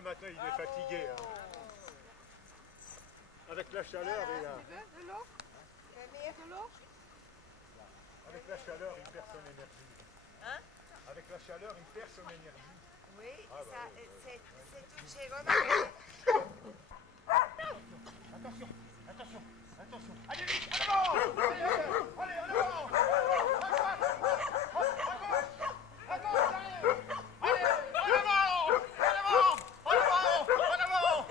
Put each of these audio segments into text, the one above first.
Là maintenant il est fatigué. Hein. Avec la chaleur et la... De l'eau? De l'eau? Avec la chaleur il perd son énergie. Hein? Avec la chaleur il perd son énergie. Oui, Ah, bah, c'est tout j'ai remarqué. Attention, attention, attention. Allez vite, en avant! Allez, allez, en avant! À gauche, allez! Allez, en avant! En avant! En avant! En avant!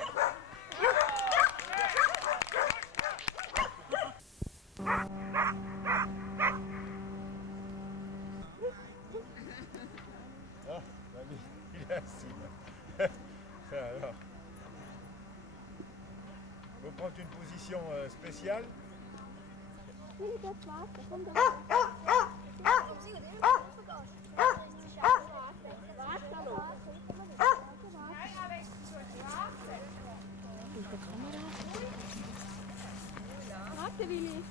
Ah, il est assis. Alors. Vous prendre une position spéciale. Warte, Willi.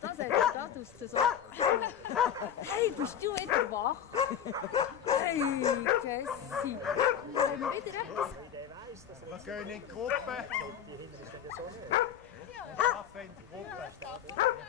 Da seid ihr da draussen so. Hey, bist du wieder wach? Hey, Jessie. Haben wir wieder etwas? Wir gehen in die Gruppe. Wir arbeiten in der Gruppe.